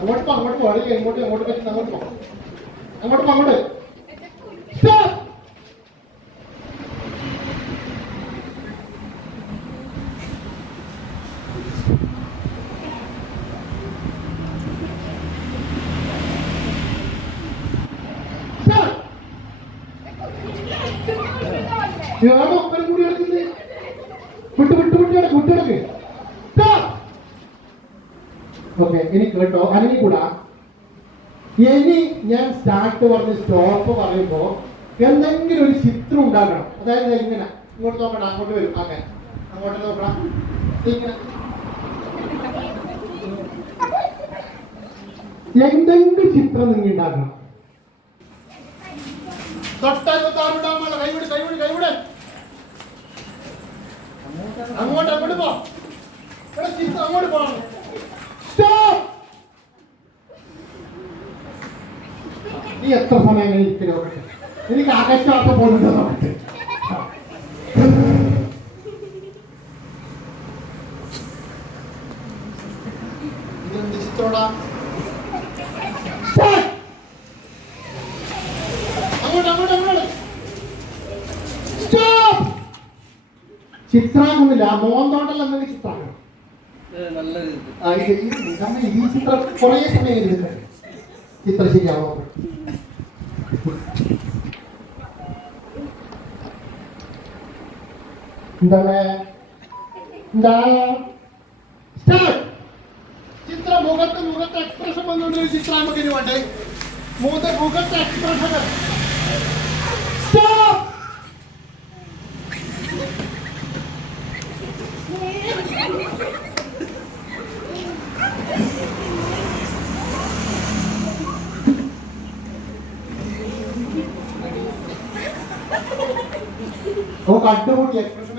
അങ്ങോട്ട് പോ, അങ്ങോട്ട് പോകണം. ഇങ്ങോട്ട് അങ്ങോട്ട് പറ്റുന്ന അങ്ങോട്ട് പോകണം. അങ്ങോട്ട് പോ, അങ്ങോട്ട്. സ്റ്റോപ്പ്. ഞാനും ഒപ്പരം കൂടി എടുക്കുന്നത് വിട്ടുകിടക്ക്. ഓക്കെ, ഇനി കേട്ടോ. അല്ലെങ്കിൽ കൂടാ ഇനി ഞാൻ സ്റ്റാർട്ട് പറഞ്ഞ് സ്റ്റോപ്പ് പറയുമ്പോ എന്തെങ്കിലും ഒരു ചിത്രം ഉണ്ടാക്കണം. അതായത് ഇങ്ങനെ ഇങ്ങോട്ട് നോക്കണം, അങ്ങോട്ട് വരും. ഓക്കെ, അങ്ങോട്ട് നോക്കണം. ഇങ്ങനെ എന്തെങ്കിലും ചിത്രം നിങ്ങൾ ഉണ്ടാക്കണം. തൊട്ടാൽ കൈവിട്. അങ്ങോട്ട് പോ. അങ്ങോട്ട് പോകണം. നീ എത്ര സമയം എങ്ങനെ ഇരിക്കലോ? എനിക്ക് അകച്ചാട്ടം പോലുണ്ടോ നോക്കട്ടെ. ഇതെന്ത് ചിത്രോടാ? അങ്ങോട്ട്. ചിത്രാകുന്നില്ല, മോന്തോണ്ടല്ല എന്തെങ്കിലും ചിത്രാക്കണം. ഈ ചിത്രം കുറേ സമയം എഴുതുന്നത് ചിത്രം ശരിയാവോ? എന്താ ചിത്രം മുഖത്ത് എക്സ്പ്രഷൻ വന്നുകൊണ്ട് ചിത്രം നമുക്ക് ഇനി വേണ്ടേ? മുഖത്ത് എക്സ്പ്രഷൻ. കണ്ടുകൂടി എക്സ്പ്രഷൻ.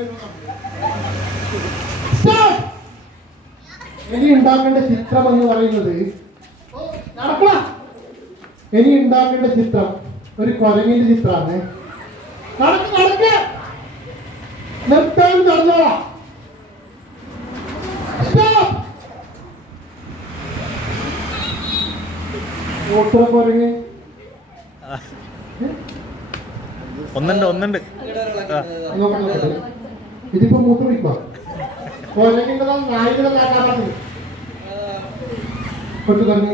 ഇനി ഉണ്ടാക്കേണ്ട ചിത്രം എന്ന് പറയുന്നത് ഇനി ഉണ്ടാക്കേണ്ട ചിത്രം ഒരു കുരങ്ങിന്റെ ചിത്രമാണ്. നിർത്താൻ പറഞ്ഞോളാം. കുരങ്ങ് ഒന്നുണ്ട്. ഇതിപ്പോ മൂത്രമിപ്പോ കൊരങ്ങിൻ്റെതാ നായികളെല്ലാം കൊച്ചു പറഞ്ഞു.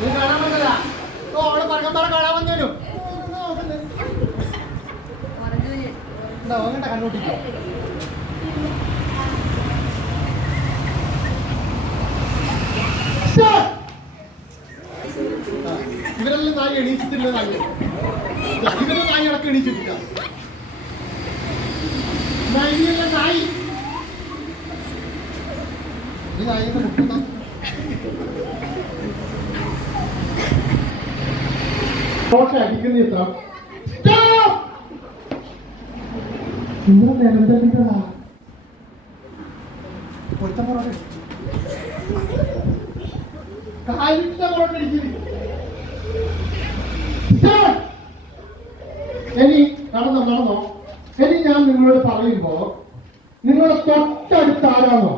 നീ കാണാൻ വന്നതാ? ഓള് പറക്കന്മാരെ കാണാൻ വന്നേരും. കണ്ണൂട്ടിക്കോ. ഇവരെല്ലാം നായി എണീച്ചിട്ടില്ല. ഇവരെ നായി അടക്കം എണീച്ചിട്ടില്ല. നായി ഈ നായിന്റെ മുട്ടുന്ന അടിക്കുന്ന ചിത്രം. നിരന്തരതാ ഇനി നടന്നോ. ഇനി ഞാൻ നിങ്ങളോട് പറയുമ്പോ നിങ്ങളുടെ തൊട്ടടുത്ത് ആരാണോ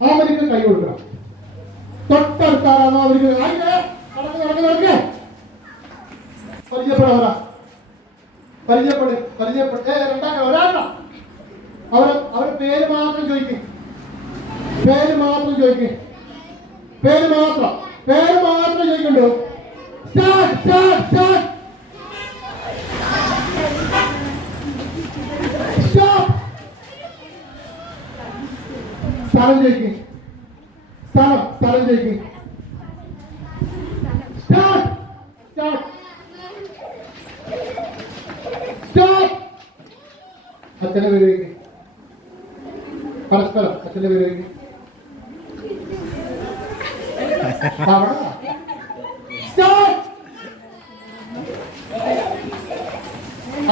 അവർക്ക് കൈ കൊടുക്കണം. തൊട്ടടുത്ത് ആരാണോ അവർക്ക് നടക്ക്. പരിചയപ്പെട്ട് ഒരാളാ. അവരെ പേര് മാത്രം ചോദിക്കും. പേര് മാത്രം ചോദിക്കണ്ടോ? സ്ഥലം ചോദിക്കും. അച്ഛന്റെ പേര് ചോദിക്കും. പരസ്പരം അച്ഛന്റെ പേര് ചോദിക്കും.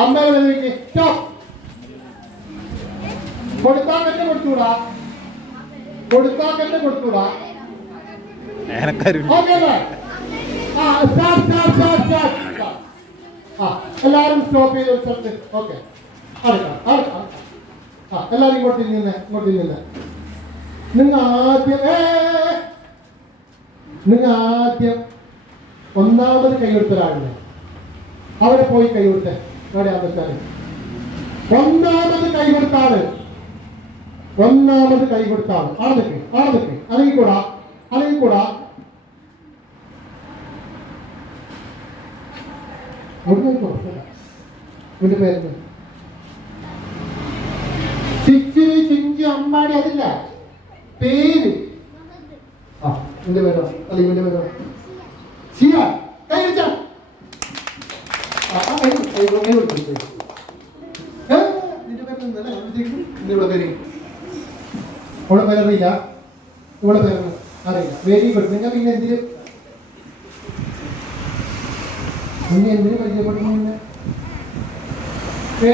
അമ്മയുടെ പേര് ചോദിക്കും. കൊടുത്താൽ തന്നെ കൊടുത്തൂടാ, കൊടുത്താൽ തന്നെ കൊടുത്തൂടാ. ഓക്കെ അല്ലേ? എല്ലാരും സ്റ്റോപ്പ് ചെയ്ത് ഒരു സ്ഥലത്ത്. ഓക്കെ, എല്ലാരും ഇങ്ങോട്ട് തിരിഞ്ഞേ, ഇങ്ങോട്ട് തിരിഞ്ഞേ. നിങ്ങൾ ആദ്യം ഒന്നാമത് കൈ കൊടുത്തൊരാളില്ലേ, അവിടെ പോയി കൈ കൊടുത്തേ. എവിടെയാ വെച്ചാല് ഒന്നാമത് കൈ കൊടുത്താണ്, ഒന്നാമത് കൈ കൊടുത്താണ്. അവിടെ നിൽക്ക്, അവിടെ നിൽക്ക്. അല്ലെങ്കിൽ കൂടാ, അല്ലെങ്കിൽ കൂടാ. എന്റെ പേര് ചിച്ചിരി ചിഞ്ചി അമ്മാടി, അതില്ല പേര്. ആ എന്റെ പേരോ, അല്ലെങ്കിൽ എന്റെ പേരോ ഷിയ. കൈ വെച്ചാ ഇവിടെ പേരറിയില്ല, ഇവിടെ പേര് അറിയില്ല. Very good. നിങ്ങൾ പിന്നെ എന്തിന് പരിചയപ്പെടുന്നു?